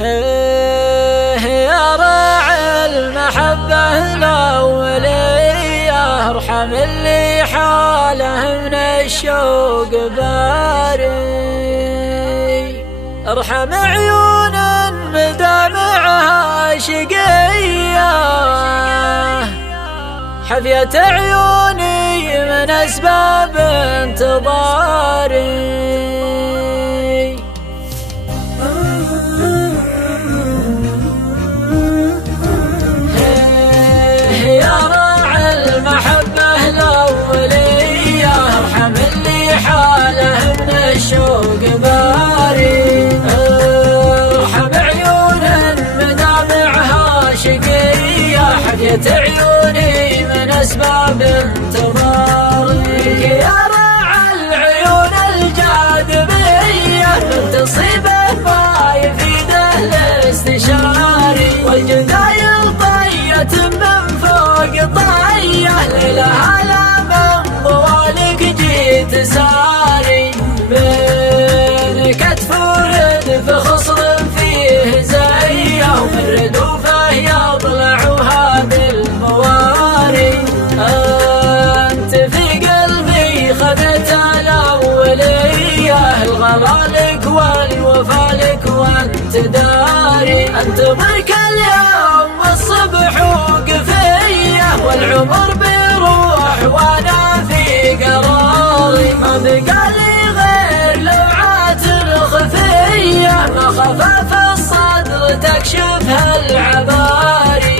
يا راعي المحبة الأولية، ارحم اللي حاله من الشوق باري، ارحم عيون مدامعها شقية، حفية عيوني من أسباب انتظاري. يا راعي المحبة الأولية، ارحم اللي حاله من الشوق باري، ارحم عيون مدامعها شقية، حفية عيوني من أسباب انتظاري. يا راعي العيون الجاذبية، من تصيبه ما يفيده الاستشاري، والجدايل طية من فوق طية، ليلها لا من ضوالك جيت ساري، بين كتف وردف خصر فيه زيه، ومن ردوفه يضلعها بالمواري. أنت في قلبي خذت الأولية، الغلالك والوفالك وانت داري، انتظرك اليوم والصبح وقفية، والعمر بيروح وانا في قراري، ما بقالي غير لوعات خفية، ما خفاف الصدر تكشفها العباري،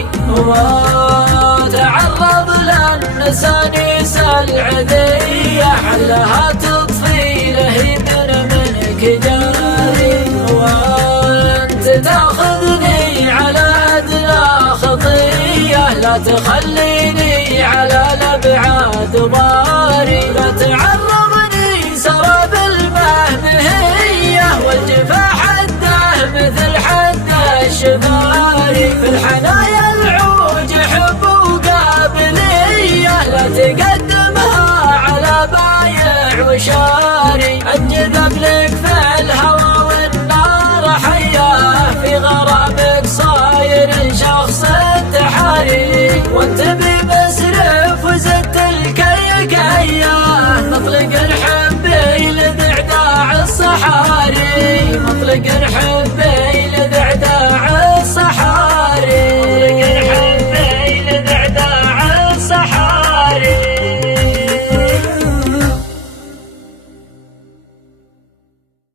وتعرض للنسانيس العذية، حلها تطفي لهيب منك جاري، وانت تاخذني على أدنى خطية، لا تخليني على الأبعاد ضاري، لا تعرضني سراب المهمهية، والجفا حده مثل حد الشفاري، في الحنايا العوج حب وقابلية، لا تقدمها على بايع وشاري، انجذب لك في الهوى والنار حياه، في غرامك صاير شخص التحاري، وانت بمسرف وزدت الكيك اياه، مطلق الحب لذعداع الصحاري، مطلق الحب